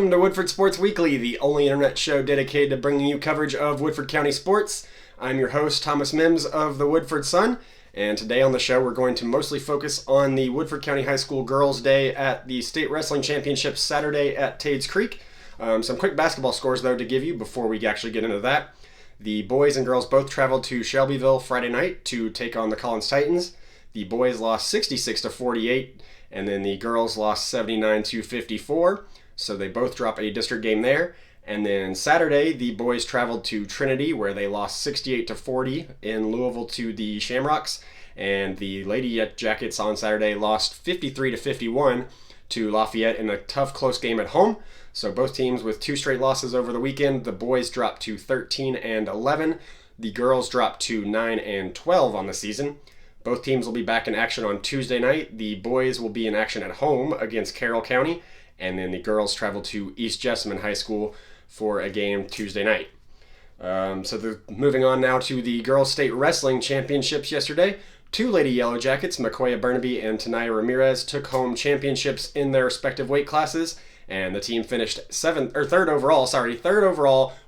Welcome to Woodford Sports Weekly, the only internet show dedicated to bringing you coverage of Woodford County sports. I'm your host, Thomas Mims of the Woodford Sun, and today on the show we're going to mostly focus on the Woodford County High School Girls' Day at the State Wrestling Championships Saturday at Tades Creek. Some quick basketball scores, though, to give you before we actually get into that. The boys and girls both traveled to Shelbyville Friday night to take on the Collins Titans. The boys lost 66-48, and then the girls lost 79-54. So they both drop a district game there. And then Saturday, the boys traveled to Trinity, where they lost 68-40 in Louisville to the Shamrocks. And the Lady Jackets on Saturday lost 53-51 to Lafayette in a tough, close game at home. So both teams with two straight losses over the weekend. The boys dropped to 13-11. The girls dropped to 9-12 on the season. Both teams will be back in action on Tuesday night. The boys will be in action at home against Carroll County. And then the girls travel to East Jessamine High School for a game Tuesday night. Moving on now to the Girls State Wrestling Championships yesterday. Two Lady Yellow Jackets, Makoya Burnaby and Tanaya Ramirez, took home championships in their respective weight classes, and the team finished third overall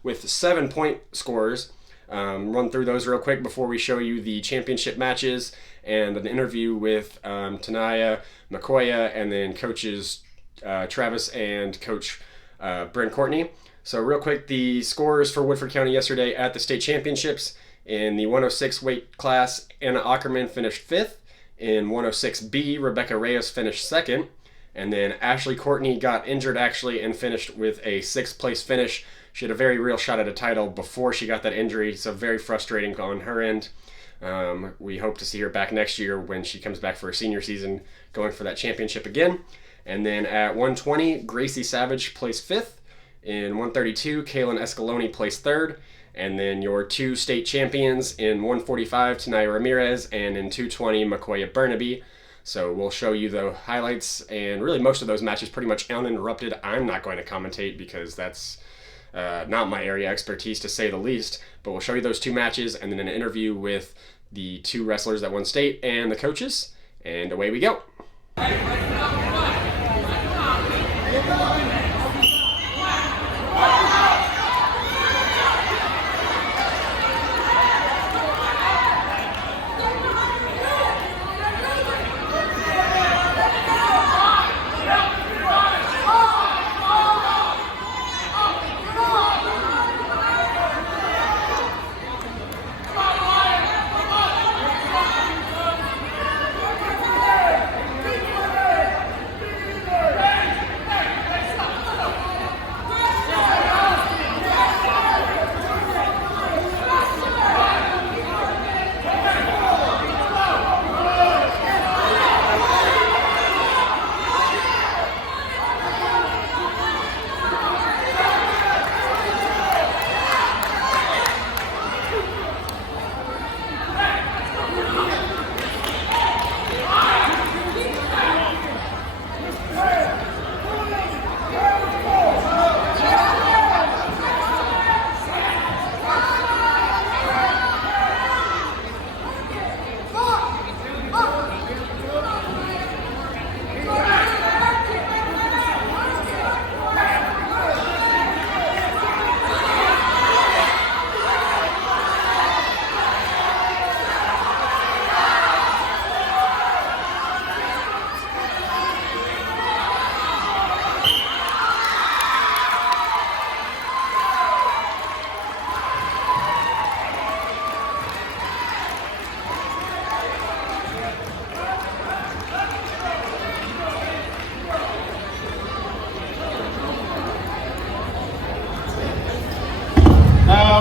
with 7-point scores. Run through those real quick before we show you the championship matches and an interview with Tanaya, Makoya, and then coaches Travis and Coach Brent Courtney. So real quick, the scores for Woodford County yesterday at the state championships. In the 106 weight class, Anna Ackerman finished 5th. In 106B, Rebecca Reyes finished 2nd. And then Ashley Courtney got injured and finished with a 6th place finish. She had a very real shot at a title before she got that injury, so very frustrating on her end. We hope to see her back next year when she comes back for her senior season, going for that championship again. And then at 120, Gracie Savage placed 5th. In 132, Kaylin Escaloni placed 3rd. And then your two state champions in 145, Tanaya Ramirez, and in 220, Makoya Burnaby. So we'll show you the highlights, and really most of those matches pretty much uninterrupted. I'm not going to commentate because that's not my area of expertise, to say the least. But we'll show you those two matches, and then an interview with the two wrestlers that won state and the coaches. And away we go.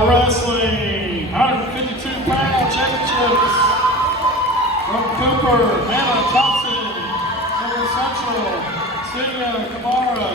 Wrestling 152-pound championships from Cooper, Hannah Thompson, Central, Celia Kamara.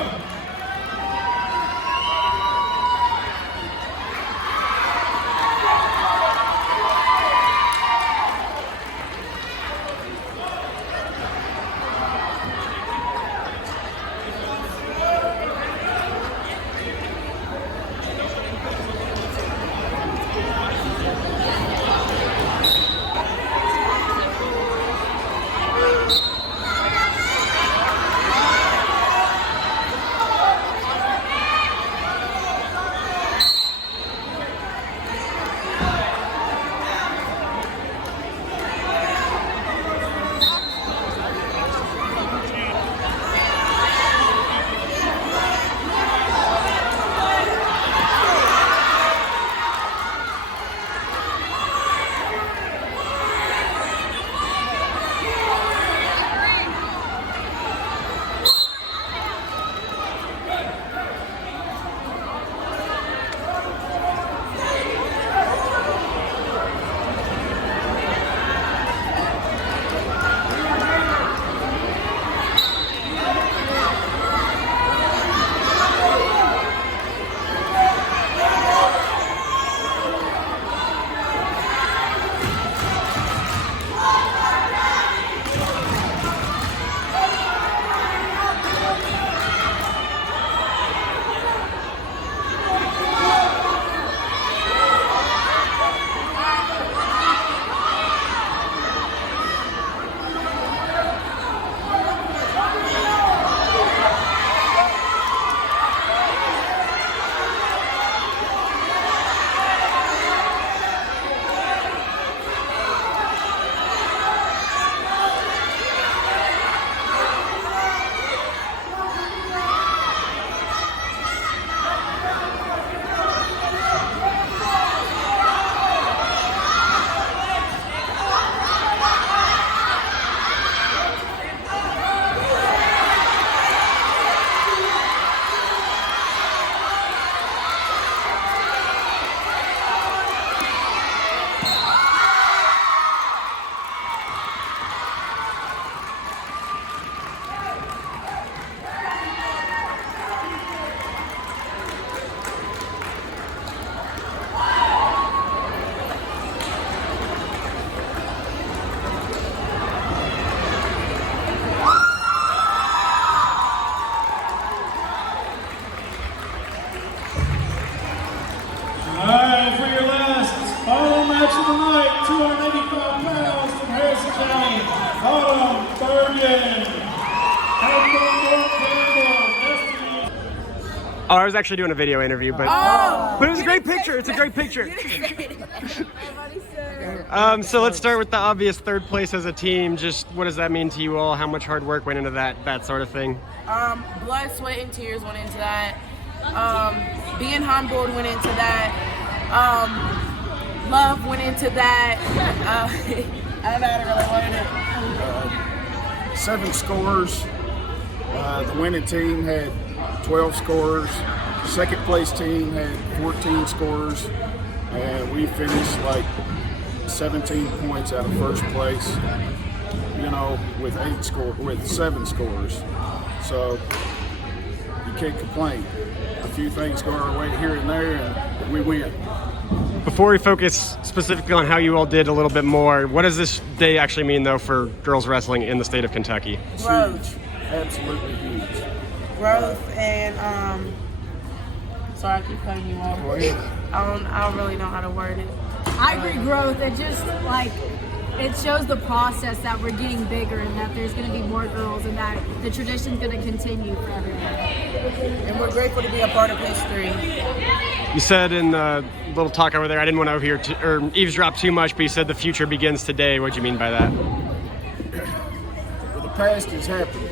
of the night, 285 pounds from Harrison County, Autumn Bergen. Oh, I was actually doing a video interview, but it was a great picture. It's a great picture. So let's start with the obvious third place as a team. Just what does that mean to you all? How much hard work went into that sort of thing? Blood, sweat, and tears went into that. Being humbled went into that. Love went into that. I don't know how to really word it. 7 scores. The winning team had 12 scores. Second place team had 14 scores. And we finished like 17 points out of first place, you know, with 7 scores. So you can't complain. A few things go our way here and there, and we win. Before we focus specifically on how you all did a little bit more, what does this day actually mean, though, for girls wrestling in the state of Kentucky? Growth. Huge. Absolutely huge. Growth and, sorry, I keep cutting you off. Go ahead. I don't really know how to word it. I agree, growth. It just it shows the process that we're getting bigger and that there's going to be more girls and that the tradition's going to continue for everyone. And we're grateful to be a part of history. You said in the little talk over there, I didn't want to overhear or eavesdrop too much, but you said the future begins today. What do you mean by that? Well, the past has happened.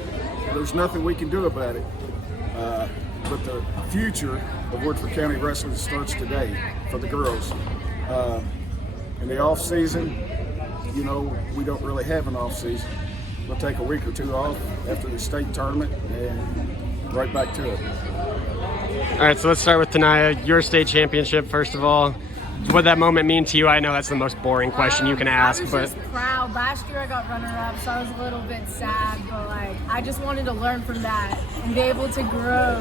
There's nothing we can do about it. But the future of Woodford County wrestling starts today for the girls. In the off season, you know, we don't really have an off season. We'll take a week or two off after the state tournament and right back to it. All right, so let's start with Tanaya, your state championship, first of all. What did that moment mean to you? I know that's the most boring question you can ask, I was but just proud. Last year I got runner-up, so I was a little bit sad, but I just wanted to learn from that and be able to grow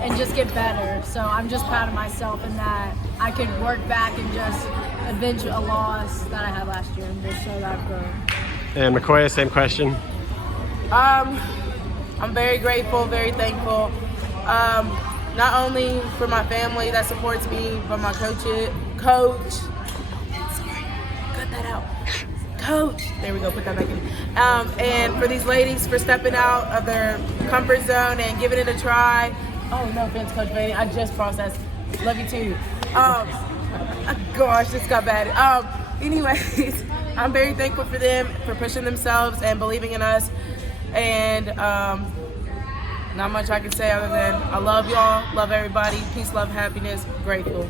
and just get better. So I'm just proud of myself in that I could work back and just avenge a loss that I had last year and just show that I've grown. And McCoy, same question. I'm very grateful, very thankful. Not only for my family that supports me, but my coach. Sorry, cut that out. Coach. There we go, put that back in. And for these ladies for stepping out of their comfort zone and giving it a try. Oh, no offense, Coach Baney. I just processed. Love you too. Gosh, this got bad. Anyways, I'm very thankful for them for pushing themselves and believing in us. And not much I can say other than I love y'all, love everybody, peace, love, happiness, grateful.